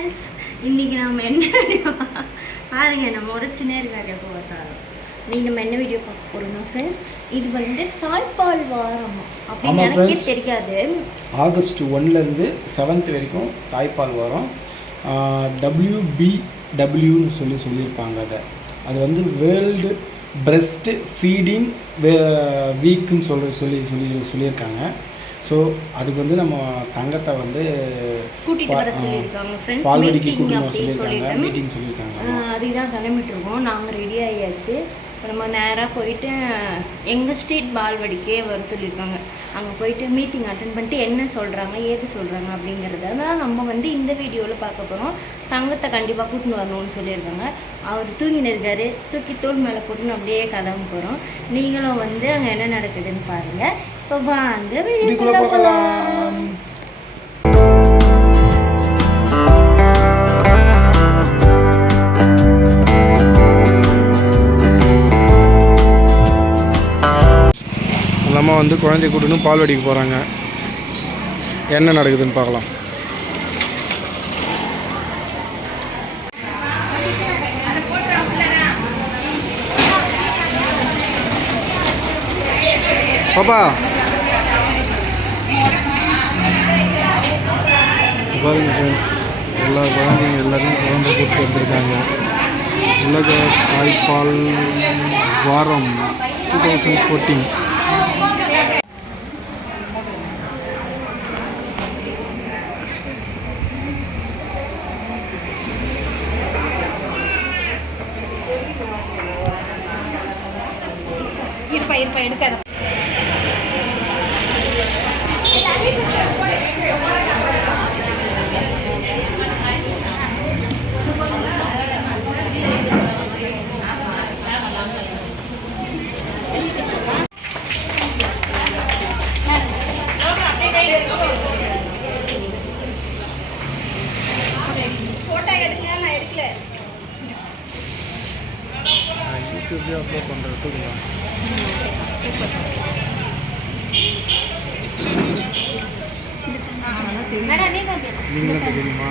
Friends, இன்றைக்கி நம்ம என்ன பாருங்க, நம்ம ஒரு சின்ன இருக்காரு போகிறோம். இன்றைக்கி நம்ம என்ன வீடியோ பார்க்க போகிறோம்னா ஃப்ரெண்ட்ஸ், இது வந்து தாய்ப்பால் வாரம் அப்படின்னு எனக்கே தெரியாது. ஆகஸ்ட் 1லேருந்து 7 வரைக்கும் தாய்ப்பால் வாரம். WBWன்னு சொல்லியிருப்பாங்க. அது வந்து வேர்ல்டு பிரெஸ்ட் ஃபீடிங் வீக்குன்னு சொல்லியிருக்காங்க. ஸோ அதுக்கு வந்து நம்ம தங்கத்தை வந்து கூட்டிகிட்டு வர சொல்லியிருக்காங்க ஃப்ரெண்ட்ஸ். பால்வடிக்கு கூட்டிகிட்டு சொல்லியிருக்காங்க, மீட்டிங் சொல்லியிருக்காங்க. அதுக்கு தான் கிளம்பிட்டுருக்கோம். நாங்கள் ரெடி ஆகியாச்சு. இப்போ நம்ம நேராக போயிட்டு எங்கள் ஸ்ட்ரீட் பால்வடிக்கே வர சொல்லியிருக்காங்க. அங்கே போயிட்டு மீட்டிங் அட்டன் பண்ணிட்டு என்ன சொல்கிறாங்க, ஏது சொல்கிறாங்க அப்படிங்கிறத தான் நம்ம வந்து இந்த வீடியோவில் பார்க்க போகிறோம். தங்கத்தை கண்டிப்பாக கூட்டின்னு வரணும்னு சொல்லியிருக்காங்க. அவர் தூங்கின்னு இருக்காரு, தூக்கி தோல் மேலே போட்டுன்னு அப்படியே கிளம்ப போகிறோம். நீங்களும் வந்து அங்கே என்ன நடக்குதுன்னு பாருங்கள். இப்போ வாங்க வீடியோக்குள்ள போகலாம். நம்ம வந்து குழந்தைய கூட்டின்னு பால்வடிக்கு போகிறாங்க. என்ன நடக்குதுன்னு பார்க்கலாம். பாப்பா பாருங்க ஃப்ரெண்ட்ஸ், எல்லா குழந்தைங்க எல்லாரும் குழந்தை கூப்பிட்டு வந்திருக்காங்க. உலக தாய்ப்பால் வாரம் 2014. இருப்பா எடுக்காத. யூடியூப்லேயே அப்லோட் பண்ணுறதுக்குங்களா? நீங்களும் தெரியுமா?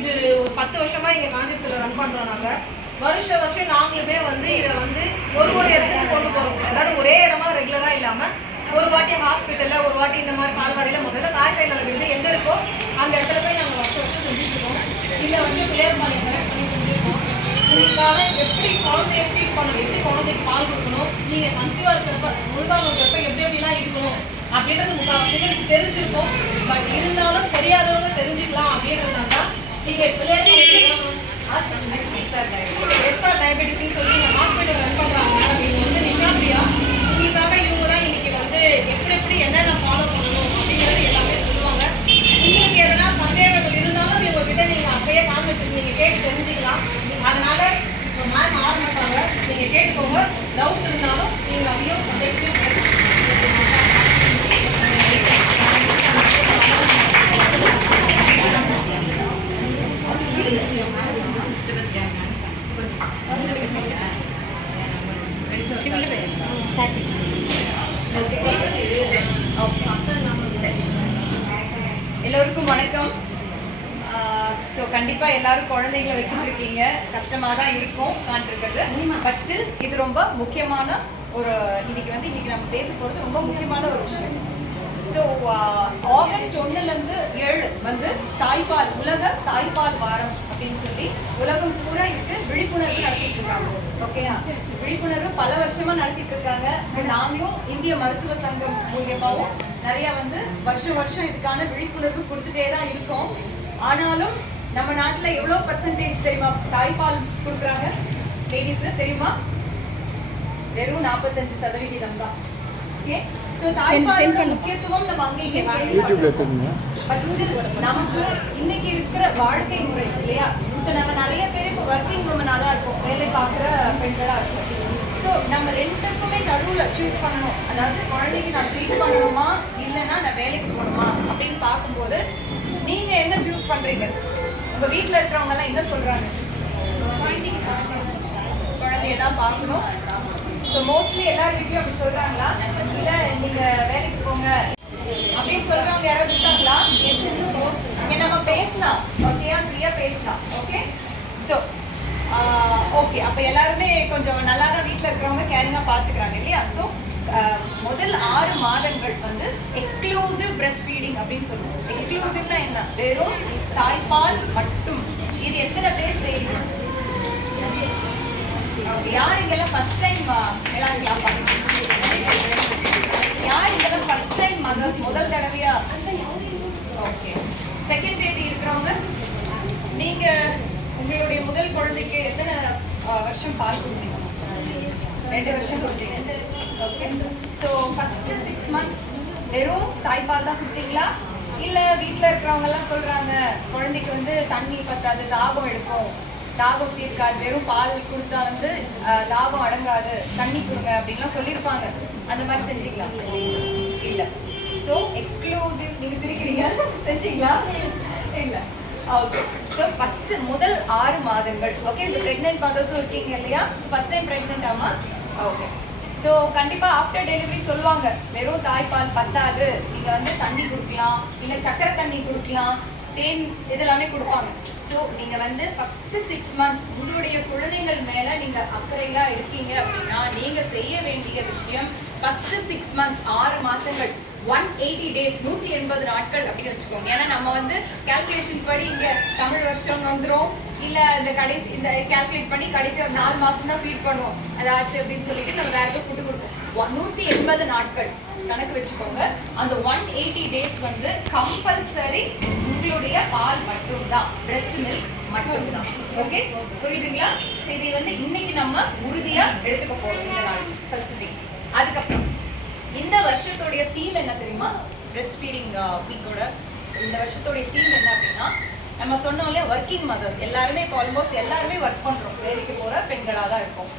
இது 10 வருஷமா இங்க காஞ்சிபுரத்துல ரன் பண்றோம். நாங்க வருஷம் நாங்களுமே வந்து இதை வந்து ஒரு இடத்துக்கு கொண்டு போறோம். அதாவது ஒரே இடமா ரெகுலரா இல்லாம ஒரு வாட்டி ஹாஸ்பிட்டல்ல, ஒரு வாட்டி இந்த மாதிரி பால்வாடியில முதல்ல தாய்ப்பால் வந்து எங்க இருக்கோ அந்த இடத்துல போய் நாங்கள் வருஷம் செஞ்சுட்டு இருக்கோம். இந்த வருஷம் பிள்ளையார் பாளையம் செலக்ட் பண்ணி செஞ்சுருக்கோம். உங்களுக்காக எப்படி குழந்தைய ஃபீட் பண்ணணும், எப்படி குழந்தைக்கு பால் கொடுக்கணும், நீங்க கன்சீவா இருக்கிறப்ப முழுகாம இருக்கிறப்ப எப்படிலாம் இருக்கணும் அப்படின்றது உங்களுக்கு தெரிஞ்சிருக்கும். பட் இருந்தாலும் தெரியாதவங்க தெரிஞ்சுக்கலாம் அப்படின்றதுனால தான் நீங்க பிள்ளையார் எஸ்ஆர் டயபெட்டிஸ்ன்னு சொல்லி இந்த ஹாஸ்பிட்டல் ரன் பண்றாங்க. நீங்க வந்து நிஷாபியா, உங்களுக்காக இவங்க தான் இன்னைக்கு வந்து எப்படி என்னென்ன ஃபாலோ பண்ணணும் அப்படிங்கிறது எல்லாமே சொல்லுவாங்க. உங்களுக்கு எதனா சந்தேகங்கள் இருந்தாலும் இவங்க கிட்ட நீங்க அப்பயே கான்வர்சேஷன் நீங்க கேட்டு தெரிஞ்சுக்கலாம். அதனால மேம் ஆரம்பிப்பாங்க, நீங்க கேட்டுக்கோங்க. டவுட் இருந்தாலும் நீங்க அதையும் எல்லோருக்கும் வணக்கம். ஸோ கண்டிப்பாக எல்லாரும் குழந்தைங்களை வச்சுருக்கீங்க, கஷ்டமாக தான் இருக்கும் காண்ட்ருக்கிறது. பட் ஸ்டில் இது ரொம்ப முக்கியமான ஒரு இன்னைக்கு நம்ம பேச போகிறது ரொம்ப முக்கியமான ஒரு விஷயம். ஸோ ஆகஸ்ட் 1லேருந்து 7 வந்து தாய்ப்பால் உலக தாய்ப்பால் வாரம் அப்படின்னு சொல்லி உலகம் பூரா இதுக்கு விழிப்புணர்வு நடத்திட்டு இருக்காங்க. ஓகேயா? விழிப்புணர்வு பல வருஷமா நடத்திட்டு இருக்காங்க. நாங்களும் இந்திய மருத்துவ சங்கம் மூலியமாகவும் நிறைய வந்து வருஷம் இதுக்கான விழிப்புணர்வு கொடுத்துட்டே தான் இருக்கோம். ஆனாலும் நம்ம நாட்டில் எவ்வளோ பர்சன்டேஜ் தெரியுமா தாய்ப்பால் கொடுக்குறாங்க லேடிஸ் தெரியுமா? வெறும் 45% தான். ஓகே, ஸோ தாய்ப்பாலோட முக்கியத்துவம் நம்ம அங்கே இங்கே நமக்கு இன்னைக்கு இருக்கிற வாழ்க்கை முறை இல்லையா? ஸோ நம்ம நிறைய பேர் இப்போ ஒர்க்கிங் உமனாக தான் இருக்கும், வேலை பார்க்குற பெண்களாக இருக்கும். ஸோ நம்ம ரெண்டுக்குமே நடுவில் சூஸ் பண்ணணும். அதாவது குழந்தைக்கு நான் ட்ரீட் பண்ணணுமா இல்லைன்னா நான் வேலைக்கு போகணுமா அப்படின்னு பார்க்கும்போது நீங்கள் என்ன சூஸ் பண்ணுறீங்க? உங்கள் வீட்டில் இருக்கிறவங்கலாம் என்ன சொல்கிறாங்க? குழந்தைய தான் பார்க்கணும். ஸோ மோஸ்ட்லி எல்லார் வீட்லையும் அப்படி சொல்கிறாங்களா? இல்லை நீங்கள் வேலைக்கு போங்க அப்படின்னு சொல்கிறவங்க யாராவது இருக்காங்களா? நம்ம பேசலாம், ஓகேயா? ஃப்ரீயாக பேசலாம். ஓகே, ஸோ ஓகே, அப்போ எல்லாருமே கொஞ்சம் நல்லா தான் வீட்டில் இருக்கிறவங்க கேரிங்காக பார்த்துக்கிறாங்க இல்லையா? ஸோ முதல் 6 மாதங்கள் வந்து எக்ஸ்க்ளூசிவ் பிரெஸ்ட் ஃபீடிங் அப்படின்னு சொல்லுவோம். எக்ஸ்க்ளூசிவ்னா என்ன? வெறும் தாய்ப்பால் மட்டும். இது எத்தனை பேர் செய்யணும்? யார் இங்கெல்லாம் ஃபர்ஸ்ட் டைம் எல்லாம் யார் இங்கெல்லாம் ஃபர்ஸ்ட் டைம் மதர்ஸ் முதல் தடவையா? ஓகே, செகண்ட் பேபி இருக்கிறவங்க நீங்க உங்களுடைய முதல் குழந்தைக்கு எத்தனை வருஷம் பால் கொடுத்தீங்க? 2 வருஷம் கொடுத்தீங்க. ஓகே, ஸோ ஃபர்ஸ்ட் 6 months வெறும் தாய்ப்பால் தான் கொடுத்தீங்களா? இல்லை வீட்டில் இருக்கிறவங்க எல்லாம் சொல்றாங்க குழந்தைக்கு வந்து தண்ணி பத்தாது, தாகம் எடுக்கும், தாகம் தீர்க்காது, வெறும் பால் கொடுத்தா வந்து தாகம் அடங்காது, தண்ணி கொடுங்க அப்படின்லாம் சொல்லியிருப்பாங்க. அந்த மாதிரி செஞ்சீங்களா? இல்லை. So exclusive. நீங்கள் சிரிக்கிறீங்க, செஞ்சீங்களா? இல்லை. ஓகே, ஸோ ஃபஸ்ட்டு முதல் 6 மாதங்கள். ஓகே, இப்போ ப்ரெக்னென்ட் மதர்ஸும் இருக்கீங்க இல்லையா? ஃபஸ்ட் டைம் ப்ரெக்னென்ட் ஆமா? ஓகே, ஸோ கண்டிப்பாக ஆஃப்டர் டெலிவரி சொல்லுவாங்க வெறும் தாய்ப்பால் பத்தாது, நீங்கள் வந்து தண்ணி கொடுக்கலாம், இல்லை சக்கரை தண்ணி கொடுக்கலாம், தேன் இதெல்லாமே கொடுப்பாங்க. ஸோ நீங்கள் வந்து ஃபஸ்ட்டு 6 months உங்களுடைய குழந்தைகள் மேலே நீங்கள் அக்கறையாக இருக்கீங்க அப்படின்னா நீங்கள் செய்ய வேண்டிய விஷயம் ஃபஸ்ட்டு 6 months 6 மாதங்கள் 180 days 180 நாட்கள் அப்படின்னு வச்சுக்கோங்க. ஏன்னா நம்ம வந்து கால்குலேஷன் படி இங்கே தமிழ் வருஷம் வந்துடும், இல்லை இந்த கடைசி இந்த கால்குலேட் பண்ணி கடைசி ஒரு 4 மாதம் தான் ஃபீட் பண்ணுவோம் அதாச்சு அப்படின்னு சொல்லிட்டு நம்ம வேற ஏதோ ஃபுட்டு கொடுப்போம். 180 நாட்கள் கணக்கு வச்சுக்கோங்க. அந்த 180 days வந்து கம்பல்சரி உங்களுடைய பால் மட்டும்தான், பிரெஸ்ட் மில்க் மட்டும்தான். ஓகே, புரியுதுங்களா? இது வந்து இன்னைக்கு நம்ம உறுதியா எடுத்துக்க போறோம் இந்த நாள் ஃபர்ஸ்ட் திங். அதுக்கப்புறம் இந்த வருஷத்தோடைய தீம் என்ன தெரியுமா? பிரெஸ்ட் ஃபீடிங் வீக்கோட இந்த வருஷத்தோடைய தீம் என்ன அப்படின்னா, நம்ம சொன்னோம் இல்லையா ஒர்க்கிங் மதர்ஸ் எல்லாருமே இப்போ ஆல்மோஸ்ட் எல்லாருமே ஒர்க் பண்றோம், வேலைக்கு போற பெண்களாக தான் இருக்கும்.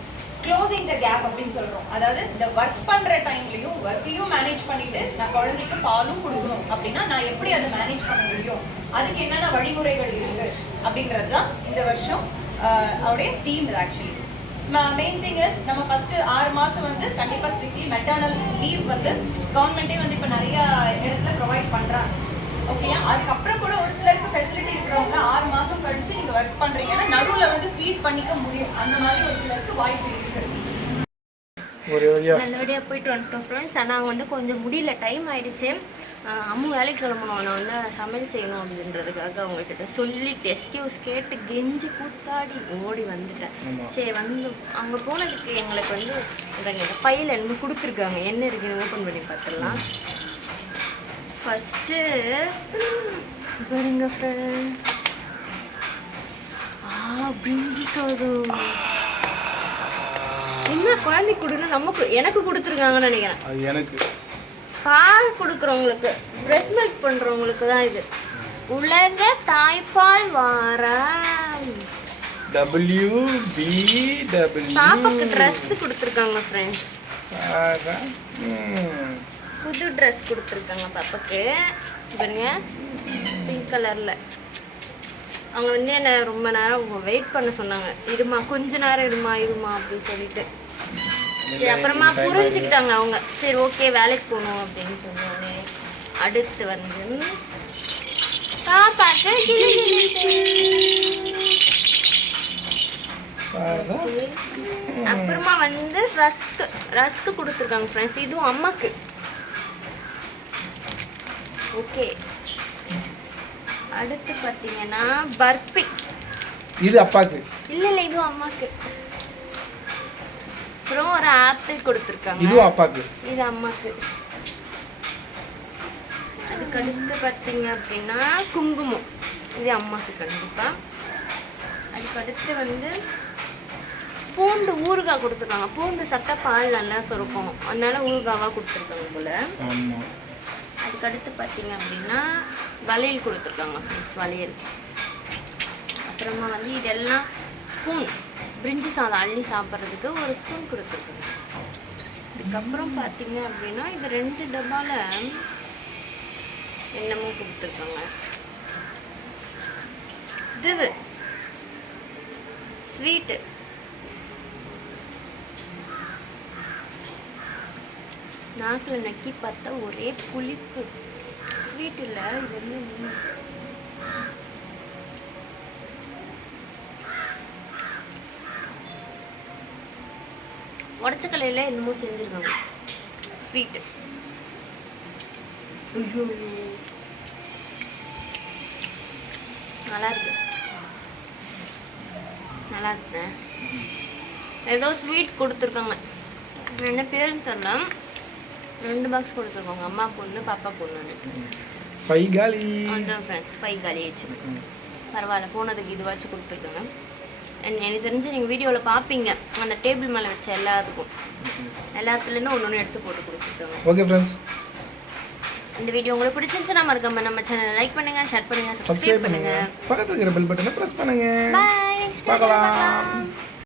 க்ளோசிங் த கேப் அப்படின்னு சொல்றோம். அதாவது இந்த ஒர்க் பண்ற டைம்லயும் ஒர்க்கையும் மேனேஜ் பண்ணிட்டு நான் குழந்தைக்கு பாலும் கொடுக்கணும் அப்படின்னா நான் எப்படி அதை மேனேஜ் பண்ண முடியும், அதுக்கு என்னென்ன வழிமுறைகள் இருக்கு அப்படிங்கிறது தான் இந்த வருஷம் அவருடைய theme. Actually main thing is நம்ம ஃபர்ஸ்ட் 6 மாதம் வந்து கண்டிப்பாக ஸ்ட்ரிக்ட்லி மெட்டர்னல் லீவ் வந்து கவர்மெண்ட்டே வந்து இப்போ நிறைய இடத்துல ப்ரொவைட் பண்ணுறாங்க. ஓகேயா? அதுக்கப்புறம் கூட ஒரு சிலருக்கு ஃபெசிலிட்டி இருக்கிறவங்க 6 மாதம் கழிச்சு நீங்கள் ஒர்க் பண்ணுறீங்கன்னா நடுவில் வந்து ஃபீட் பண்ணிக்க முடியும். அந்த மாதிரி ஒரு சிலருக்கு வாய்ப்பு இருக்குது. நல்லபடியாக போயிட்டு வந்துட்டோம் ஃப்ரெண்ட்ஸ். ஆனால் வந்து கொஞ்சம் முடியல, டைம் ஆயிடுச்சு. அம்மா வேலைக்கு கிளம்பணும், நான் வந்து சமையல் செய்யணும் அப்படின்றதுக்காக அவங்கக்கிட்ட சொல்லிட்டு எஸ்கியூஸ் கேட்டு கெஞ்சி கூத்தாடி ஓடி வந்துட்டேன். சரி, வந்து அங்கே போனதுக்கு எங்களுக்கு வந்து இதாங்க பையில் என்ன கொடுத்துருக்காங்க, என்ன இருக்குன்னு ஓப்பன் பண்ணி பார்த்துடலாம். ஃபஸ்ட்டு பாருங்க ஃப்ரெண்ட்ஸ், பிரிஞ்சி சாதம். என்ன குழந்தைக்கு கொடுக்கணும், நமக்கு எனக்கு கொடுத்துருக்காங்கன்னு நினைக்கிறேன். அது எனக்கு பால் கொடுக்குறவங்களுக்கு, பிரெஸ்ட் மில்க் பண்ணுறவங்களுக்கு தான் இது. உலக தாய்ப்பால் வாரம். WBW. பாப்பாக்கு ட்ரெஸ் கொடுத்துருக்காங்க ஃப்ரெண்ட்ஸ், புது ட்ரெஸ் கொடுத்துருக்காங்க பாப்பாக்கு. பாருங்க, பிங்க் கலரில். அவங்க வந்து என்னை ரொம்ப நேரம் வெயிட் பண்ண சொன்னாங்க, இருமா கொஞ்ச நேரம் இருமா அப்படின்னு சொல்லிட்டு. சரி, அப்புறமா புரிஞ்சுக்கிட்டாங்க அவங்க. சரி ஓகே வேலைக்கு போகணும் அப்படின்னு சொன்னோடனே அடுத்து வந்து பாப்பாக்கு கிளி கிளிட்டு. அப்புறமா வந்து ரஸ்க் கொடுத்துருக்காங்க ஃப்ரெண்ட்ஸ். இதுவும் அம்மாக்கு. ஓகே, அடுத்து பார்த்தீங்கன்னா பர்பி. இது அப்பாக்கு. இல்லை இதுவும் அம்மாக்கு. அப்புறம் ஒரு ஆப்பிள் கொடுத்துருக்காங்க. இதுவும் அப்பாக்கு. இது அம்மாக்கு. அதுக்கு அடுத்து பார்த்தீங்க அப்படின்னா குங்குமம். இது அம்மாக்கு கண்டிப்பாக. அதுக்கு அடுத்து வந்து பூண்டு ஊறுகாய் கொடுத்துருக்காங்க. பூண்டு சட்டை பால் நல்லா சுருக்கும், அதனால ஊறுகாவாக கொடுத்துருக்காங்க போல். ஆமாம். அதுக்கு அடுத்து பார்த்தீங்க அப்படின்னா வளையல் கொடுத்துருக்காங்க ஃப்ரெண்ட்ஸ், வளையல். அப்புறமா வந்து இதெல்லாம் ஸ்பூன், பிரிஞ்சி சாதம் அள்ளி சாப்பிட்றதுக்கு ஒரு ஸ்பூன் கொடுத்துருக்காங்க. அதுக்கப்புறம் பார்த்தீங்க அப்படின்னா இது 2 டப்பாவில் என்னமோ கொடுத்துருக்காங்க. இது ஸ்வீட்டு. நாக்கில் நக்கி பார்த்தா ஒரே புளிப்பு. ஸ்வீட் இல்லை, இது வந்து உடச்சக்கலையில் என்னமோ செஞ்சுருக்காங்க ஸ்வீட்டு. ஐயோ நல்லா இருக்கு, நல்லா இருக்கு. ஏதோ ஸ்வீட் கொடுத்துருக்காங்க, என்ன பேருன்னு தெரியல. 2 பாக்ஸ் கொடுத்துருக்காங்க, அம்மா பொண்ணு பாப்பா பொண்ணு. பைகாலி. அதான் ஃப்ரெண்ட்ஸ், பைகாலி ஆச்சு. பரவாயில்ல, போனதுக்கு இதுவாச்சும் கொடுத்துருக்காங்க. எனக்கு தெரிஞ்சு நீங்கள் வீடியோவில் பார்ப்பீங்க, அந்த டேபிள் மேலே வச்ச எல்லாத்துலேருந்து ஒன்று எடுத்து போட்டு கொடுத்துருக்காங்க. ஓகே ஃப்ரெண்ட்ஸ், இந்த வீடியோ உங்களுக்கு பிடிச்சிருந்துச்சுன்னா மறக்காம நம்ம சேனலை லைக் பண்ணுங்க, ஷேர் பண்ணுங்க, சப்ஸ்கிரைப் பண்ணுங்க, பக்கத்துல இருக்கிற பெல் பட்டனை பிரஸ் பண்ணுங்க. பை. பார்க்கலாம்.